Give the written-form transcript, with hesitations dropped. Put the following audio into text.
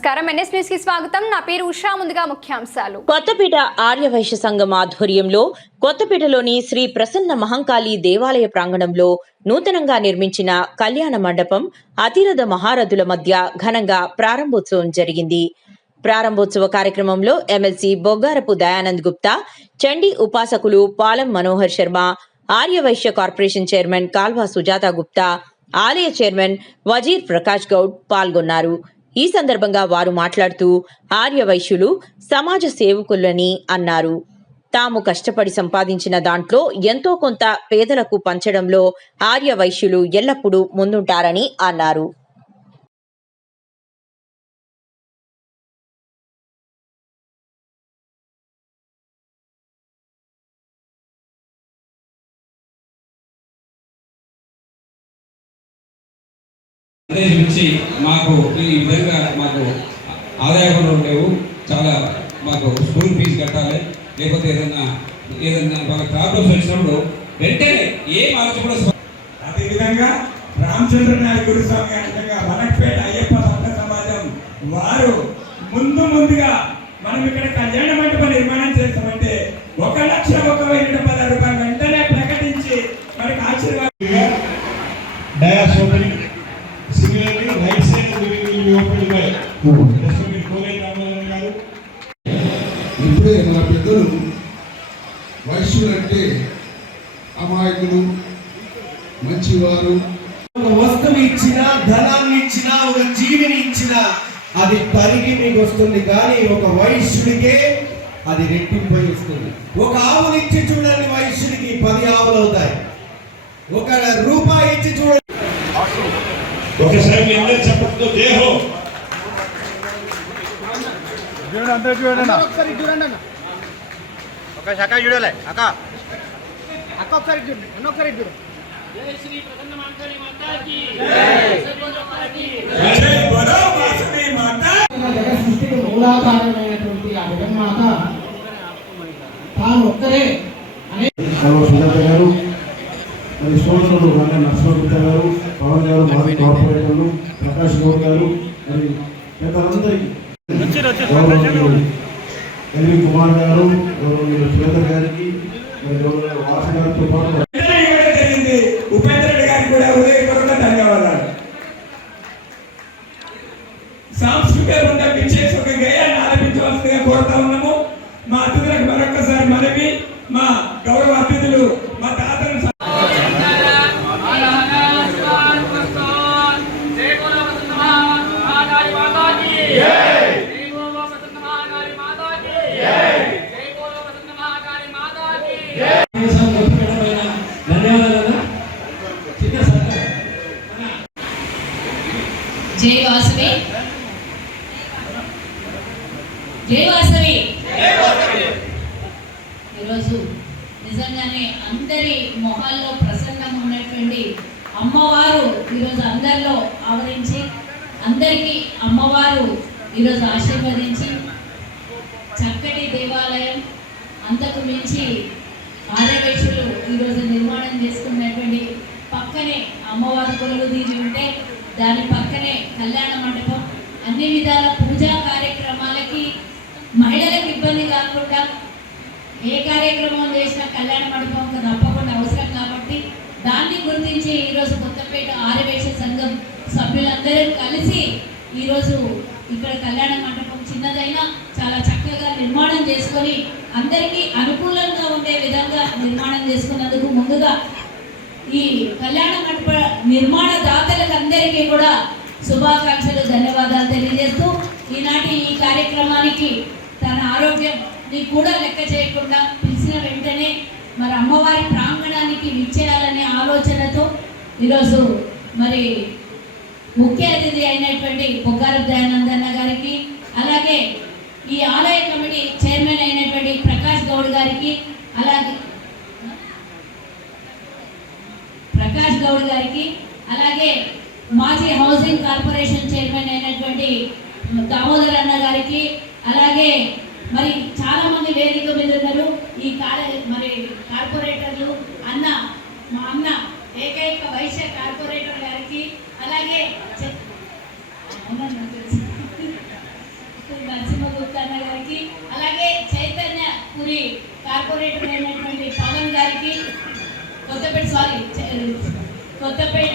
నమస్కారం, NS news కి స్వాగతం. నా పేరు ఉషా. ముందుగా ముఖ్యాంశాలు. కొత్తపేట ఆర్యవైశ్య సంఘం ఆధ్వర్యంలో కొత్తపేటలోని శ్రీ ప్రసన్న మహంకాళి దేవాలయ ప్రాంగణంలో నూతనంగా నిర్మించిన కళ్యాణ మండపం అతిరథ మహారథుల మధ్య ఘనంగా ప్రారంభోత్సవం జరిగింది. ప్రారంభోత్సవ కార్యక్రమంలో ఎమ్మెల్సీ బొగ్గారపు దయానంద్ గుప్తా, చండీ ఉపాసకులు పాలం మనోహర్ శర్మ, ఆర్యవైశ్య కార్పొరేషన్ చైర్మన్ కాల్వా సుజాత గుప్తా, ఆలయ చైర్మన్ వజీర్ ప్రకాష్ గౌడ్ పాల్గొన్నారు. ఈ సందర్భంగా వారు మాట్లాడుతూ ఆర్యవైశ్యులు సమాజ సేవకులని అన్నారు. తాము కష్టపడి సంపాదించిన దాంట్లో ఎంతో కొంత పేదలకు పంచడంలో ఆర్యవైశ్యులు ఎల్లప్పుడూ ముందుంటారని అన్నారు. నుంచి మాకు ఈ విధంగా మాకు ఆదాయ వనరులు లేవు, చాలా మాకు స్కూల్ ఫీజు కట్టాలి, లేకపోతే ఏదైనా వాళ్ళ ప్రాబ్లమ్స్ వచ్చినప్పుడు వెంటనే ఏం ఆలోచన. అదేవిధంగా రామచంద్ర నాయుడు గురుస్వామి అంటగా వనక్పేట అయ్యప్ప భక్త సమాజం వారు ముందుగా మనం ఇక్కడ కళ్యాణ మండపం నిర్మాణం చేస్తామంటే 1,01,000 రూపాయలు వెంటనే ప్రకటించి మనకి ఆశీర్వాదం. ఇప్పుడే మన పెద్దలు వైశ్యులంటే అమాయకులు, మంచివారు. ఒక వస్తువు ఇచ్చినా, ధనాన్ని ఇచ్చినా, ఒక జీవిని ఇచ్చినా అది తరిగి మీకు వస్తుంది, కానీ ఒక వైశ్యుడికే అది రెట్టింపై వస్తుంది. ఒక ఆవుని ఇచ్చి చూడండి, వైశ్యుడికి 10 ఆవులు అవుతాయి. ఒక రూపాయి ఇచ్చి చూడండి. ఒకసారి అందరూ చెప్పడంతో దేహో చూడండి, ఒక శాఖ చూడాలి అక్క ఒకసారి చూడండి, ఒకసారి చూడండి. జై శ్రీ ప్రసన్న మహంకాళి మాతాకి జై, జై బోలో వాసవి మాతా. జగత్ సృష్టికి మూలాధారమైనటువంటి ఆ జగన్మాత తాను ఒక్కరే అనే సుజాత గారు, మరి సోదరులు మన నరసింహగుప్త గారు, పవన్ గారు, మాజీ కార్పొరేటర్లు ప్రకాష్ గౌడ్ గారు, మరి పెద్దలందరికీ ఎల్వి కుమార్ గారు, శ్వేత గారికి, మరి వాస గారితో పాటు ఉపేంద్ర రెడ్డి గారికి కూడా హృదయపూర్వక ధన్యవాదాలు. సాంస్కృతిక బృందం విచ్చేసి ఒక గేయాన్ని ఆలపించవలసిందిగా కోరుతా ఉన్నాము. మా అతిథులకు మరొకసారి మనవి, మా గౌరవ అతిథులు మా తాతలు జై వాసవి, జై వాసవి. ఈరోజు నిజంగానే అందరి మొహాల్లో ప్రసన్నంగా ఉన్నటువంటి అమ్మవారు ఈరోజు అందరిలో ఆవరించి, అందరికీ అమ్మవారు ఈరోజు ఆశీర్వదించి చక్కటి దేవాలయం, అంతకు మించి ఆర్యవైశ్యులు ఈరోజు నిర్మాణం చేసుకున్నటువంటి పక్కనే అమ్మవారు కొలువు తీరి ఉంటే దాని పక్కనే కళ్యాణ మండపం, అన్ని విధాల పూజా కార్యక్రమాలకి మహిళలకు ఇబ్బంది కాకుండా ఏ కార్యక్రమం చేసినా కళ్యాణ మండపం తప్పకుండా అవసరం కాబట్టి దాన్ని గుర్తించి ఈరోజు కొత్తపేట ఆర్యవైశ్య సంఘం సభ్యులందరూ కలిసి ఈరోజు ఇక్కడ కళ్యాణ మండపం చిన్నదైనా చాలా చక్కగా నిర్మాణం చేసుకొని అందరికీ అనుకూలంగా ఉండే విధంగా నిర్మాణం చేసుకున్నందుకు ముందుగా ఈ కళ్యాణ మండప నిర్మాణ దాతలకు అందరికీ కూడా శుభాకాంక్షలు, ధన్యవాదాలు తెలియజేస్తూ ఈనాటి ఈ కార్యక్రమానికి తన ఆరోగ్యాన్ని కూడా లెక్క చేయకుండా పిలిచిన వెంటనే మరి అమ్మవారి ప్రాంగణానికి విచ్చేయాలనే ఆలోచనతో ఈరోజు మరి ముఖ్య అతిథి అయినటువంటి బొగ్గారపు దయానంద్ అన్న గారికి, అలాగే ఈ ఆలయ కమిటీ చైర్మన్ అయినటువంటి ప్రకాష్ గౌడ్ గారికి, అలాగే మాజీ హౌసింగ్ కార్పొరేషన్ చైర్మన్ అయినటువంటి దామోదర్ అన్న గారికి, అలాగే మరి చాలా మంది వేదిక మీద ఉన్నారు ఈ మరి కార్పొరేటర్లు అన్న, మా అన్న ఏకైక వైశ్య కార్పొరేటర్ గారికి, అలాగే అయినటువంటి నరసింహగుప్తా అన్న గారికి, అలాగే చైతన్యపురి కార్పొరేటర్ అయినటువంటి పవన్ గారికి, కొత్తపేట